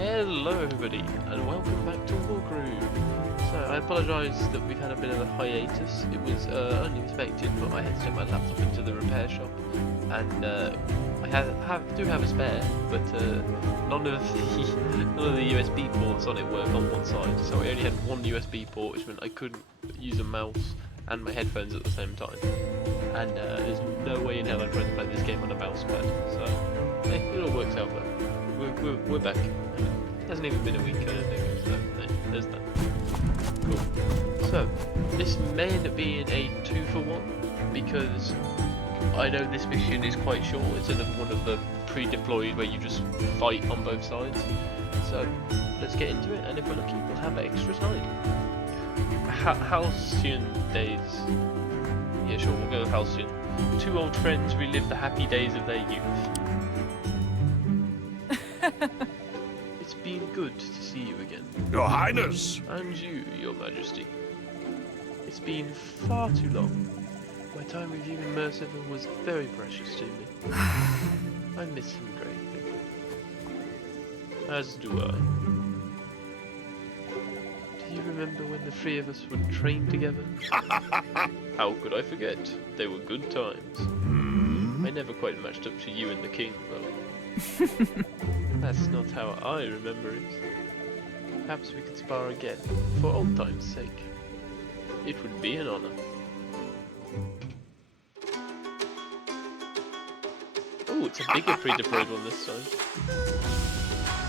Hello everybody, and welcome back to Wargroove. So, I apologise that we've had a bit of a hiatus. It was unexpected, but I had to take my laptop into the repair shop, and I do have a spare, but none of the USB ports on it work on one side, so I only had one USB port, which meant I couldn't use a mouse and my headphones at the same time. And there's no way in hell I'm trying to play this game on a mouse pad, so hey, it all works out, but we're back. It hasn't even been a week, I don't think, so hey, there's that. Cool. So, this may end up being a 2-for-1, because I know this mission is quite short. It's another one of the pre-deployed where you just fight on both sides. So, let's get into it, and if we're lucky, we'll have extra time. Halcyon days. Yeah, sure, we'll go with Halcyon. Two old friends relive the happy days of their youth. It's been good to see you again. Your Highness! And you, Your Majesty. It's been far too long. My time with you in Merciful was very precious to me. I miss him greatly. As do I. Do you remember when the three of us would train together? How could I forget? They were good times. I never quite matched up to you and the king, though. That's not how I remember it. Perhaps we could spar again, for old time's sake. It would be an honor. Oh, it's a bigger pre-deployed one this time.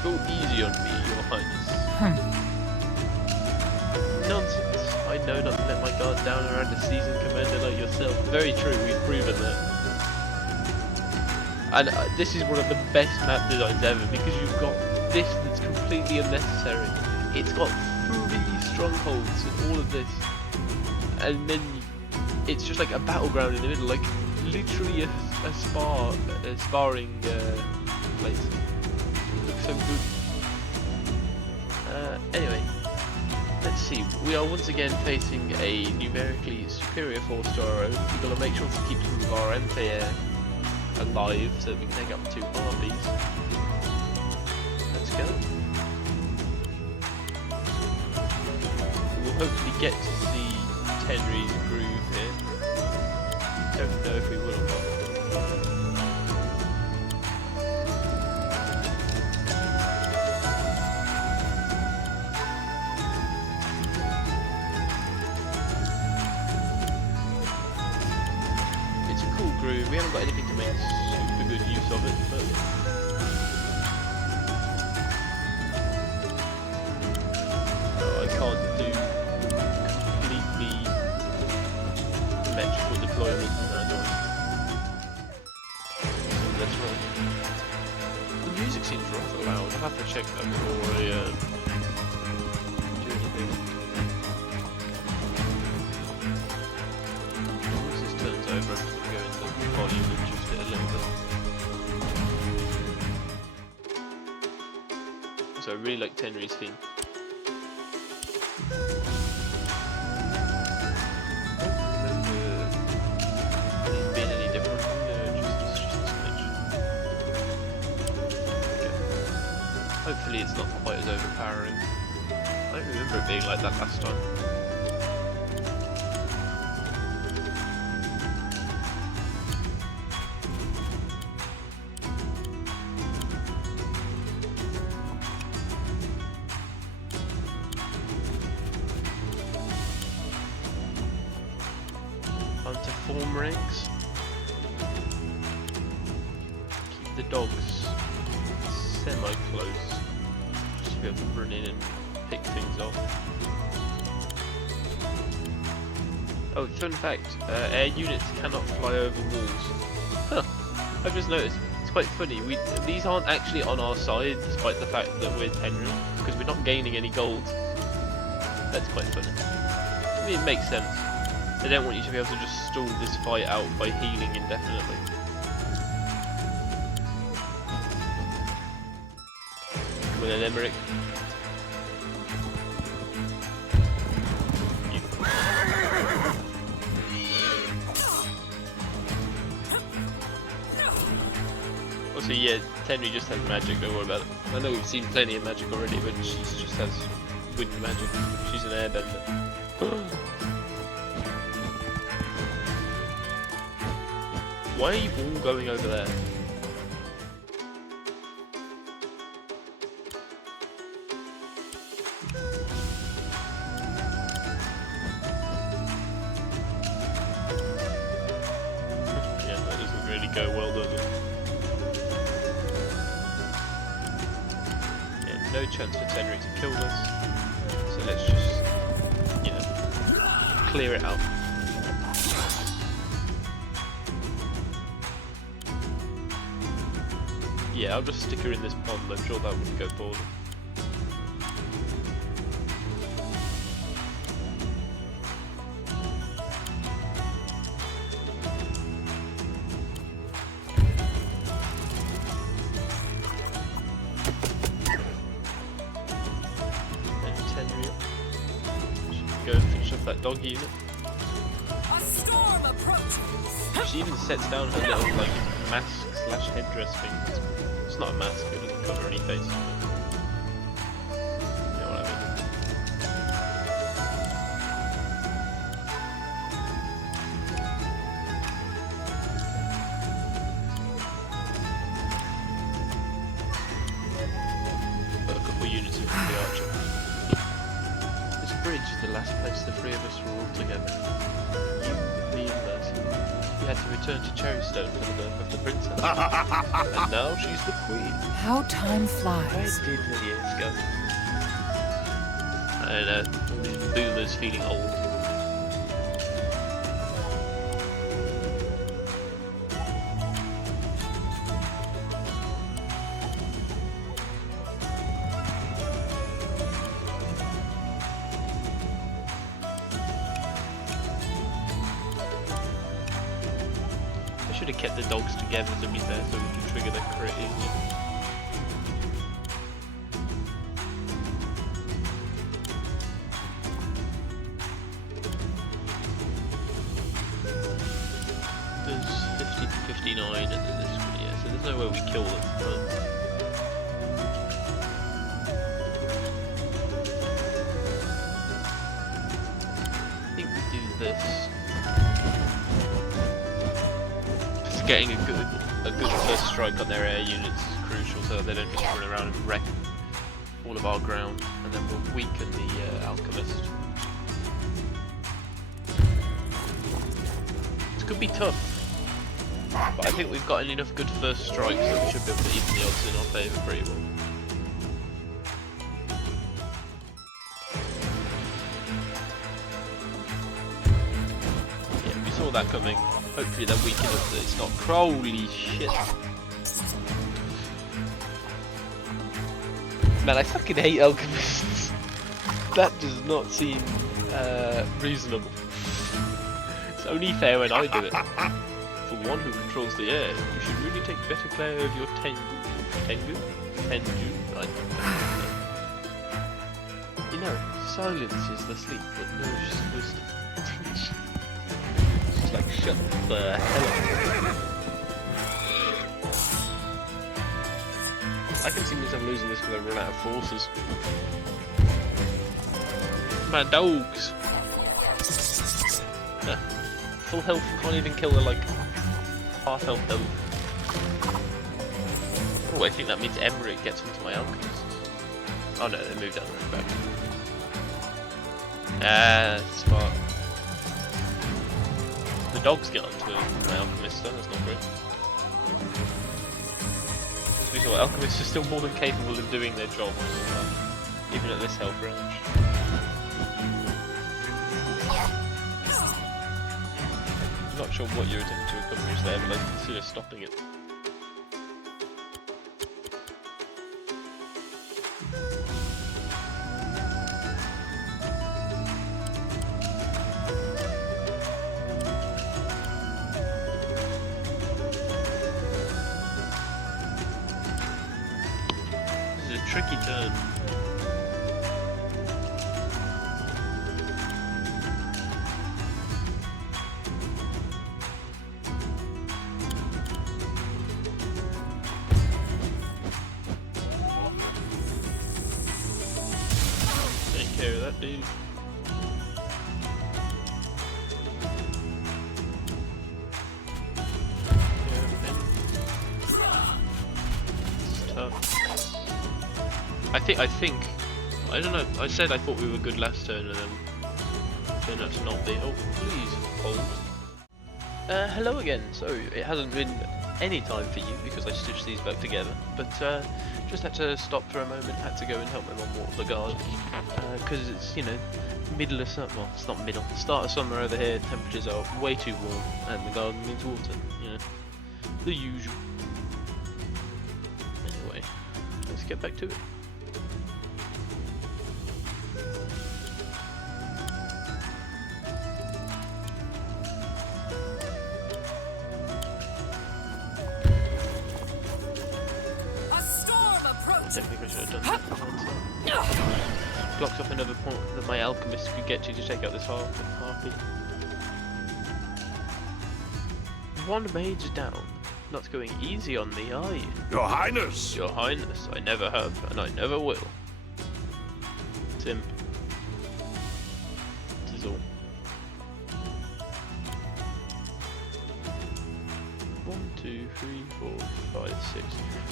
Go easy on me, Your Highness. Nonsense. I know not to let my guard down around a seasoned commander like yourself. Very true, we've proven that. And this is one of the best map designs ever, because you've got this that's completely unnecessary. It's got 3 strongholds and all of this, and then it's just like a battleground in the middle, like literally a sparring place. It looks so good. Anyway, let's see. We are once again facing a numerically superior force to our own. We've got to make sure to keep some of our anti-air alive so that we can take up 2 armies. Let's go. We'll hopefully get to see Tenri's groove here. Don't know if we will or not. It's a cool groove. We haven't got anything to make super good use of it, but I can't do completely symmetrical deployment. So that's wrong. The music seems rather loud. I'll have to check that before I do anything. Once this turns over, I'm just going to go into the volume and adjust it a little bit. So I really like Tenri's theme. Hopefully it's not quite as overpowering. I don't remember it being like that last time. On to form ranks. Keep the dogs semi-close, just to be able to run in and pick things off. Oh, fun fact, air units cannot fly over walls. Huh, I've just noticed, it's quite funny, these aren't actually on our side, despite the fact that we're Tenri, because we're not gaining any gold. That's quite funny. I mean, it makes sense. They don't want you to be able to just stall this fight out by healing indefinitely. With an Emeric. What's Actually, yeah, Tenri just has magic, don't worry about it. I know we've seen plenty of magic already, but she just has wind magic. She's an airbender. Why are you all going over there? Yeah, that doesn't really go well, does it? Yeah, no chance for Tenri to kill us. So let's just, you know, clear it out. Yeah, I'll just stick her in this pond, I'm sure that wouldn't go poorly. And Tenri, she can go and finish off that dog unit. A storm approaches. She even sets down her little like mask slash headdress thing. It's not a mask, it doesn't cover any face. You know what I mean? Got a couple units in from the archer. This bridge is the last place the three of us were all together. You, me and Mercy. We had to return to Cherrystone for the birth of the princess. And now she's the queen. How time Where flies. did the years go? I don't know, all these boomers feeling old. I should have kept the dogs together, to be fair, so we can trigger the crit easily. There's 50 to 59 and then this one, yeah, so there's no way we kill them. I think we do this. Just getting a good first strike on their air units is crucial, so they don't just run around and wreck all of our ground, and then we'll weaken the alchemist. This could be tough, but I think we've gotten enough good first strikes that we should be able to even the odds in our favour pretty well. Yeah, we saw that coming. Hopefully they're weak enough that it's not. Holy shit! Man, I fucking hate alchemists. That does not seem reasonable. It's only fair when I do it. For one who controls the air, you should really take better care of your Tengu? I don't know. You know, silence is the sleep that nourishes wisdom. It's like, shut the hell up. I can see myself losing this because I run out of forces. My dogs! Yeah. Full health, can't even kill the like half health dog. Oh, I think that means Emeric gets into my alchemist. Oh no, they moved down the road back. Ah, smart. The dogs get onto my alchemist though, that's not great. As we saw, alchemists are still more than capable of doing their jobs, even at this health range. I'm not sure what you're attempting to accomplish there, but I consider stopping it. This is a tricky turn. that dude. It's tough. I don't know. I said I thought we were good last turn, and then turned out to not be. Oh, please hold. Hello again. So it hasn't been any time for you because I stitched these back together, but just had to stop for a moment. Had to go and help my mum water the garden because it's, you know, middle of summer. Well, it's not middle. Start of summer over here. Temperatures are way too warm, and the garden needs water. You know, the usual. Anyway, let's get back to it. I don't think I should have done that. Blocks off another point that my alchemist could get to take out this harpy. One mage down. Not going easy on me, are you? Your Highness! Your Highness, I never have, and I never will. Simp. This is all. 1, 2, 3, 4, 5, 6.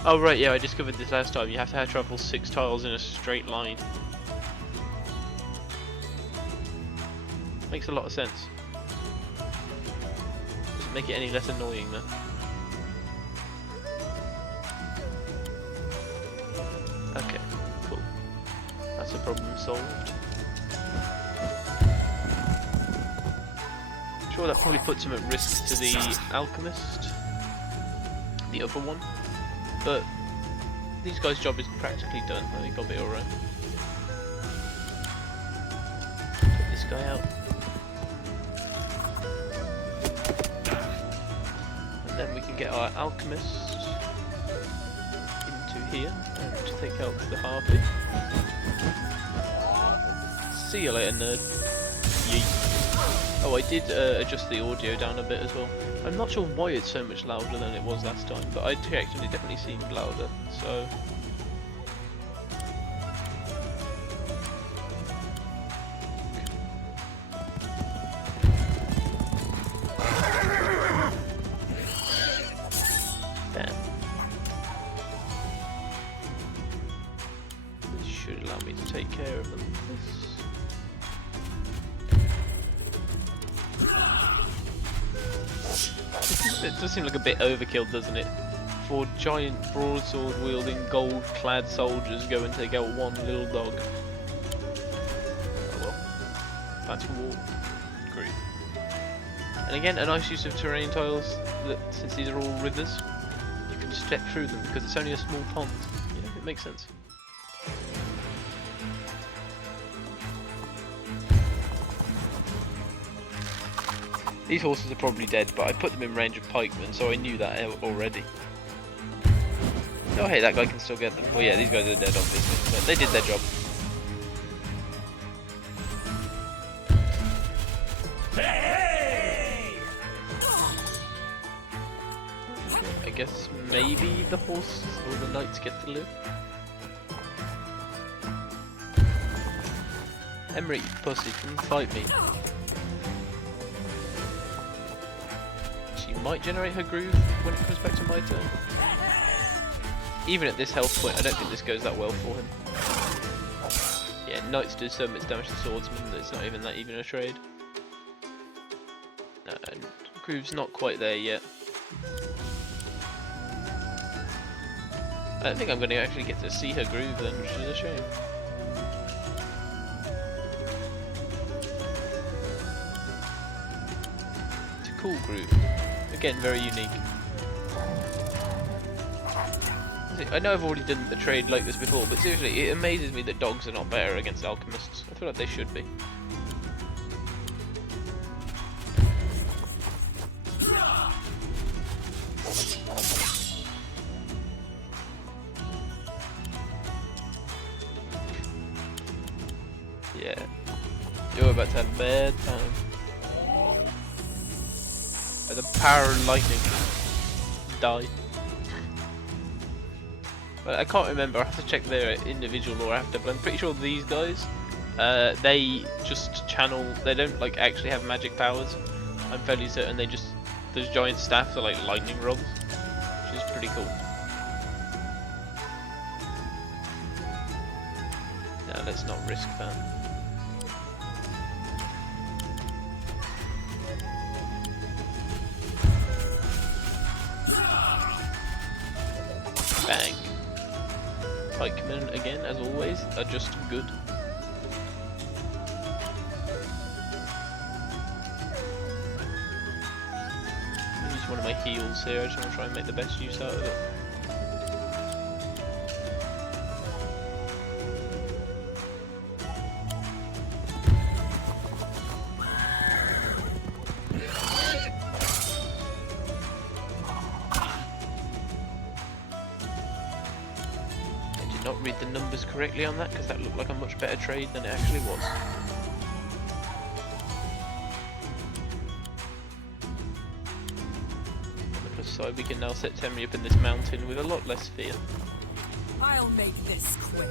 Oh right, yeah, I discovered this last time. You have to travel 6 tiles in a straight line. Makes a lot of sense. Doesn't make it any less annoying though. Okay, cool. That's a problem solved. Sure, that probably puts him at risk to the alchemist, the other one, but these guys' job is practically done. I think I'll be alright. Take this guy out. And then we can get our alchemist into here and take out the harpy. See you later, nerd. Yeet. Oh, I did adjust the audio down a bit as well. I'm not sure why it's so much louder than it was last time, but it actually definitely seemed louder, so... Damn. This should allow me to take care of them. It does seem like a bit overkill, doesn't it? 4 giant broadsword wielding gold clad soldiers go and take out one little dog. Oh well. That's Wargroove. And again, a nice use of terrain tiles, that since these are all rivers, you can just step through them because it's only a small pond. Yeah, it makes sense. These horses are probably dead, but I put them in range of pikemen, so I knew that already. Oh hey, that guy can still get them. Well yeah, these guys are dead obviously, but they did their job. Hey! Okay, I guess maybe the horses or the knights get to live. Emeric, pussy, come fight me. She might generate her groove when it comes back to my turn. Even at this health point, I don't think this goes that well for him. Yeah, knights do so much damage to swordsmen that it's not even a trade. And groove's not quite there yet. I don't think I'm going to actually get to see her groove then, which is a shame. It's a cool groove. Again, very unique. I know I've already done a trade like this before, but seriously, it amazes me that dogs are not better against alchemists. I feel like they should be. Yeah. You're about to have a bad time. By the power of lightning. Die. But I can't remember, I have to check their individual lore after, but I'm pretty sure these guys They just channel. They don't like actually have magic powers. I'm fairly certain they just those giant staffs are like lightning rods, which is pretty cool. Now let's not risk that. Bang. Pikemen again, as always, are just good. Use one of my heals here. I just want to try and make the best use out of it. Not read the numbers correctly on that because that looked like a much better trade than it actually was. On the plus side, we can now set Tenri up in this mountain with a lot less fear. I'll make this quick.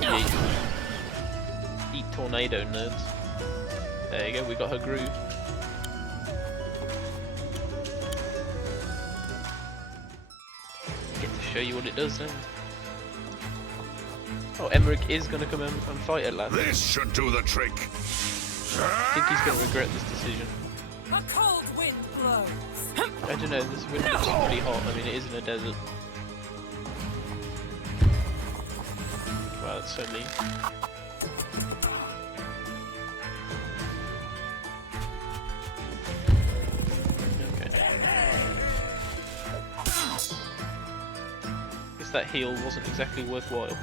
Yeet. Eat tornado, nerds. There you go, we got her groove. Get to show you what it does now. Oh, Emeric is going to come and fight at last. This should do the trick. I think he's going to regret this decision. A cold wind blows. I don't know, this wind looks pretty hot. I mean, it is in a desert. Wow, that's so mean. Okay. Guess that heal wasn't exactly worthwhile.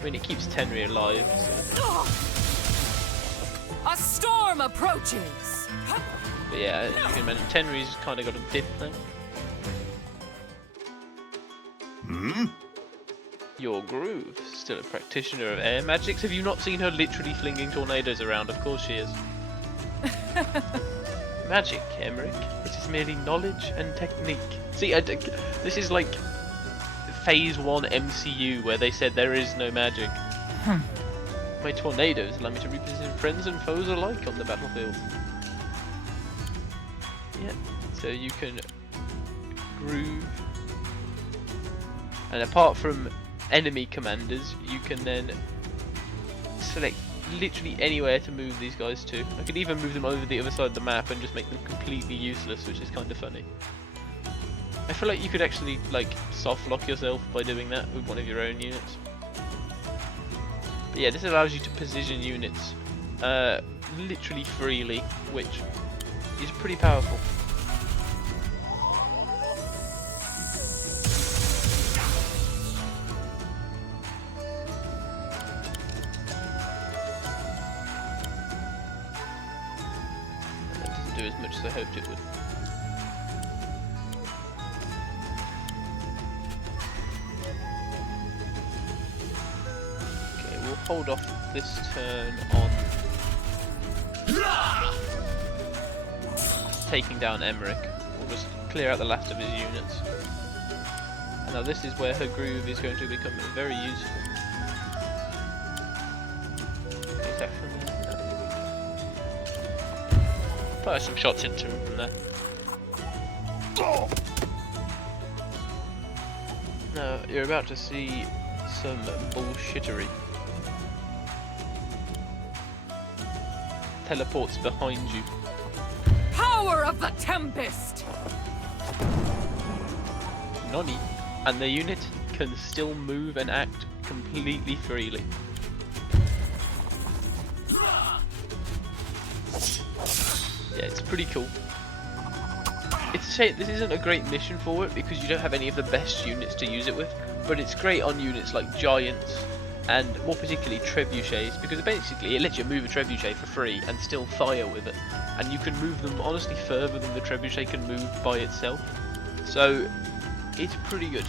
I mean, it keeps Tenri alive, so. A storm approaches. But yeah, as you can imagine, Tenri's kind of got a dip now. Wargroove, still a practitioner of air magics. Have you not seen her literally flinging tornadoes around? Of course she is. Magic, Emeric. It is merely knowledge and technique. See, this is like Phase 1 MCU where they said there is no magic. My tornadoes allow me to reposition friends and foes alike on the battlefield. Yeah, so you can groove. And apart from enemy commanders, you can then select literally anywhere to move these guys to. I could even move them over the other side of the map and just make them completely useless, which is kind of funny. I feel like you could actually like soft lock yourself by doing that with one of your own units. But yeah, this allows you to position units literally freely, which is pretty powerful. That doesn't do as much as I hoped it would. Hold off this turn on taking down Emeric. We'll just clear out the last of his units. And now this is where her groove is going to become very useful. Is that from there? No. Fire some shots into him from there. Now you're about to see some bullshittery. Teleports behind you. Power of the Tempest! Nonny. And the unit can still move and act completely freely. Yeah, it's pretty cool. It's a shame this isn't a great mission for it because you don't have any of the best units to use it with, but it's great on units like Giants and more particularly trebuchets, because basically it lets you move a trebuchet for free and still fire with it, and you can move them honestly further than the trebuchet can move by itself, so it's pretty good.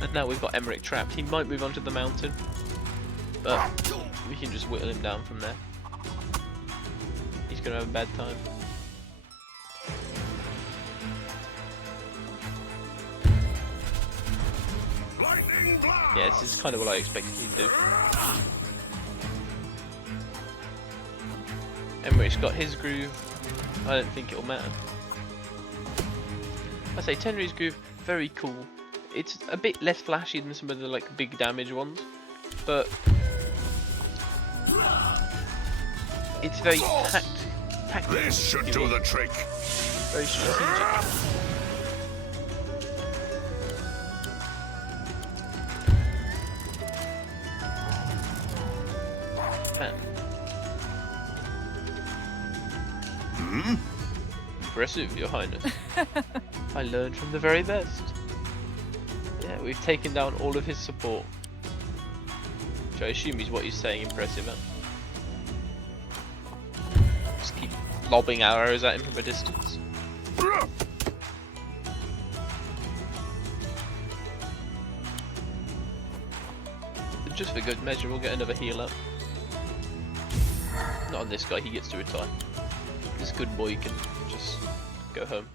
And now we've got Emeric trapped. He might move onto the mountain, but we can just whittle him down from there. He's gonna have a bad time. Lightning Yeah, this is kind of what I expected you to do. Emeric's got his groove. I don't think it'll matter. I say Tenri's groove, very cool. It's a bit less flashy than some of the like big damage ones, but it's very tactical. This should do the trick. Very strategic. Impressive, Your Highness. I learned from the very best. Yeah, we've taken down all of his support. Which I assume is what he's saying impressive at. Just keep lobbing arrows at him from a distance. Just for good measure, we'll get another heal up. Not on this guy, he gets to retire. This good boy can just go home.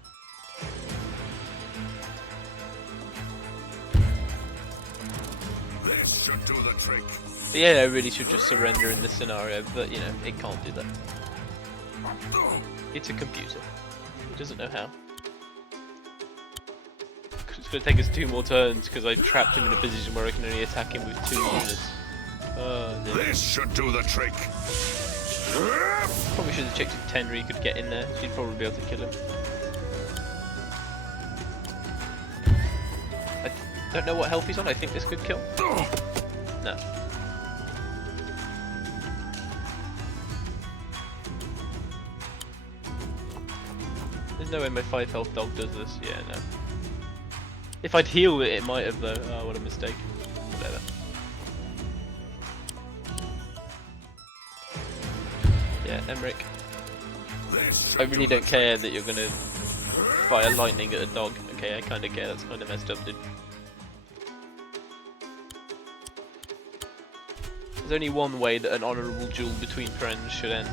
This should do the trick. The AI really should just surrender in this scenario, but you know, it can't do that. It's a computer. It doesn't know how. It's going to take us 2 more turns because I trapped him in a position where I can only attack him with 2 units. Oh, dear. This should do the trick. Probably should have checked if Tenri could get in there. She'd probably be able to kill him. I don't know what health he's on. I think this could kill. No. There's no way my 5 health dog does this. Yeah, no. If I'd healed it, it might have though. Oh, what a mistake. Whatever. Yeah, Emeric. I really don't care that you're gonna fire lightning at a dog. Okay, I kinda care. That's kinda messed up, dude. There's only one way that an honourable duel between friends should end.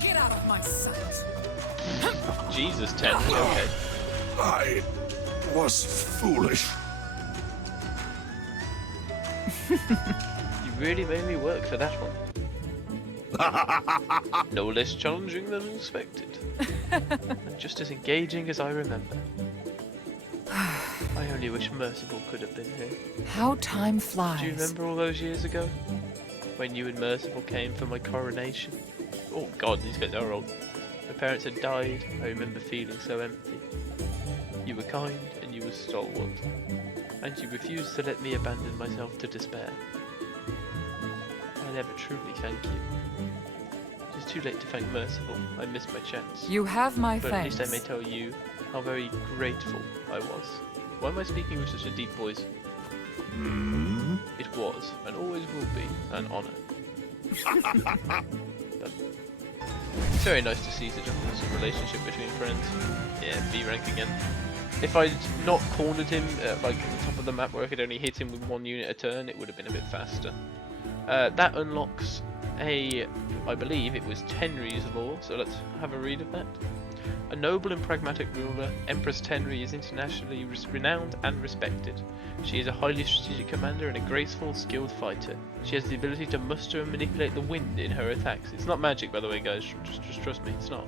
Get out of my sight. Jesus, Tenri, okay. I was foolish. You really made me work for that one. No less challenging than expected. And just as engaging as I remember. I only wish Merciful could have been here. How time flies. Do you remember all those years ago? When you and Merciful came for my coronation? Oh god, these guys are old. My parents had died. I remember feeling so empty. You were kind and you were stalwart. And you refused to let me abandon myself to despair. I never truly thank you. It is too late to thank Merciful. I missed my chance. You have my But thanks. at least I may tell you how very grateful I was. Why am I speaking with such a deep voice? It was, and always will be, an honour. But it's very nice to see such a wholesome relationship between friends. Yeah, B rank again. If I'd not cornered him at like the top of the map where I could only hit him with 1 unit a turn, it would have been a bit faster. That unlocks I believe it was Tenri's law, so let's have a read of that. A noble and pragmatic ruler, Empress Tenri is internationally renowned and respected. She is a highly strategic commander and a graceful, skilled fighter. She has the ability to muster and manipulate the wind in her attacks. It's not magic, by the way, guys. Just trust me, it's not.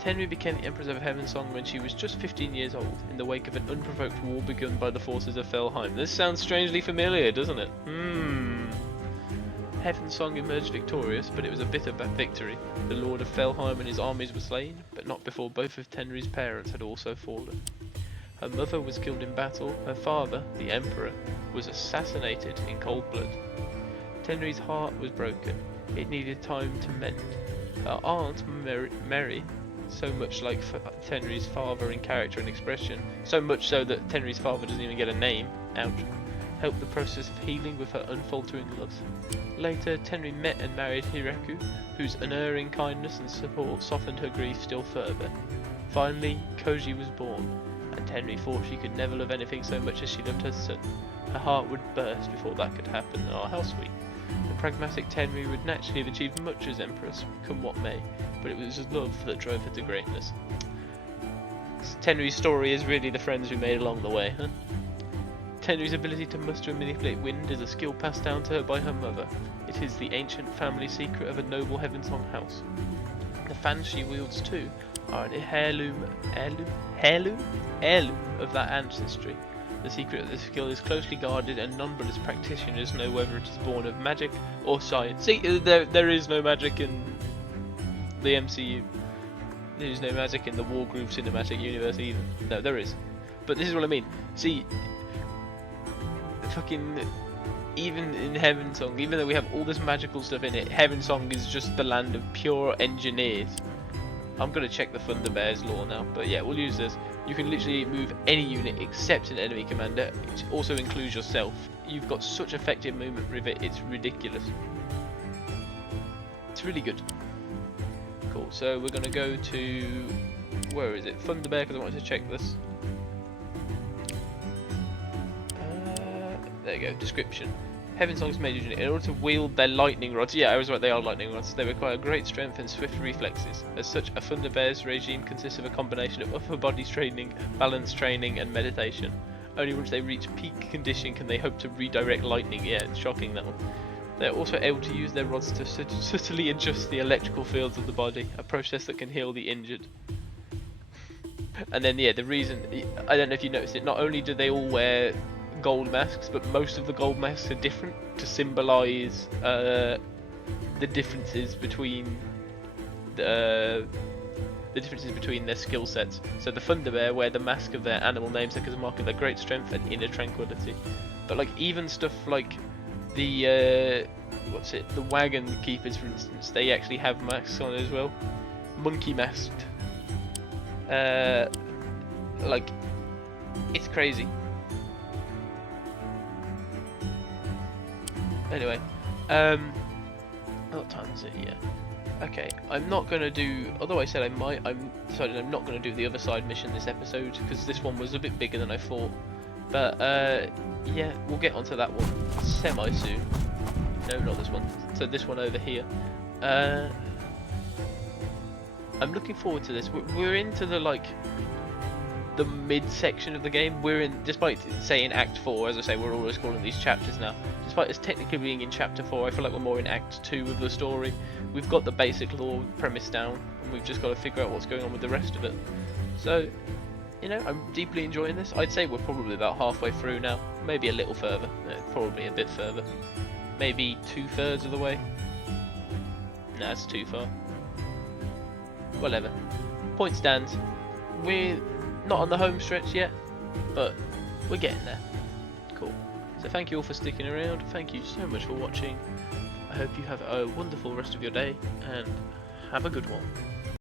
Tenri became the Empress of Heavensong when she was just 15 years old, in the wake of an unprovoked war begun by the forces of Felheim. This sounds strangely familiar, doesn't it? Heavensong emerged victorious, but it was a bitter victory. The Lord of Felheim and his armies were slain, but not before both of Tenri's parents had also fallen. Her mother was killed in battle, her father, the Emperor, was assassinated in cold blood. Tenri's heart was broken, it needed time to mend. Her aunt, Mary, so much like Tenri's father in character and expression, so much so that Tenri's father doesn't even get a name, ouch, helped the process of healing with her unfaltering love. Later, Tenri met and married Hiraku, whose unerring kindness and support softened her grief still further. Finally, Koji was born, and Tenri thought she could never love anything so much as she loved her son. Her heart would burst before that could happen. Oh, how sweet. The pragmatic Tenri would naturally have achieved much as Empress, come what may, but it was his love that drove her to greatness. Tenri's story is really the friends we made along the way, huh? Tenri's ability to muster and manipulate wind is a skill passed down to her by her mother. It is the ancient family secret of a noble Heavensong house. The fans she wields too are an heirloom of that ancestry. The secret of this skill is closely guarded, and none but its practitioners know whether it is born of magic or science. See, there is no magic in the MCU. There is no magic in the Wargroove cinematic universe either. No, there is. But this is what I mean. See, fucking, even in Heavensong, even though we have all this magical stuff in it, Heavensong is just the land of pure engineers. I'm gonna check the Thunder Bear's lore now, but yeah, we'll use this. You can literally move any unit except an enemy commander. It also includes yourself. You've got such effective movement with it, it's ridiculous. It's really good. Cool, so we're gonna go to, where is it? Thunder Bear, because I wanted to check this. There you go, description. Heavensong's major unit. In order to wield their lightning rods, yeah, I was right, they are lightning rods, they require great strength and swift reflexes. As such, a Thunder Bear's regime consists of a combination of upper body training, balance training, and meditation. Only once they reach peak condition can they hope to redirect lightning. Yeah, it's shocking, that one. They're also able to use their rods to subtly adjust the electrical fields of the body, a process that can heal the injured. And then, yeah, the reason, I don't know if you noticed it, not only do they all wear gold masks, but most of the gold masks are different to symbolise the differences between their skill sets. So the Thunder Bear wear the mask of their animal namesake as a mark of their great strength and inner tranquility. But like even stuff like the the wagon keepers, for instance, they actually have masks on as well. Monkey masked. Like, it's crazy. Anyway, what time is it? Yeah. Okay, I'm not gonna do. Although I said I might, I'm decided I'm not gonna do the other side mission this episode because this one was a bit bigger than I thought. But yeah, we'll get onto that one semi soon. No, not this one. So this one over here. I'm looking forward to this. We're into the the mid section of the game. We're in, despite saying Act 4, as I say, we're always calling these chapters now. Despite us technically being in Chapter 4, I feel like we're more in Act 2 of the story. We've got the basic lore premise down, and we've just got to figure out what's going on with the rest of it. So, you know, I'm deeply enjoying this. I'd say we're probably about halfway through now, maybe a little further, probably a bit further. Maybe 2/3 of the way. Nah, it's too far. Whatever. Point stands. We're not on the home stretch yet, but we're getting there. Cool. So thank you all for sticking around. Thank you so much for watching. I hope you have a wonderful rest of your day, and have a good one.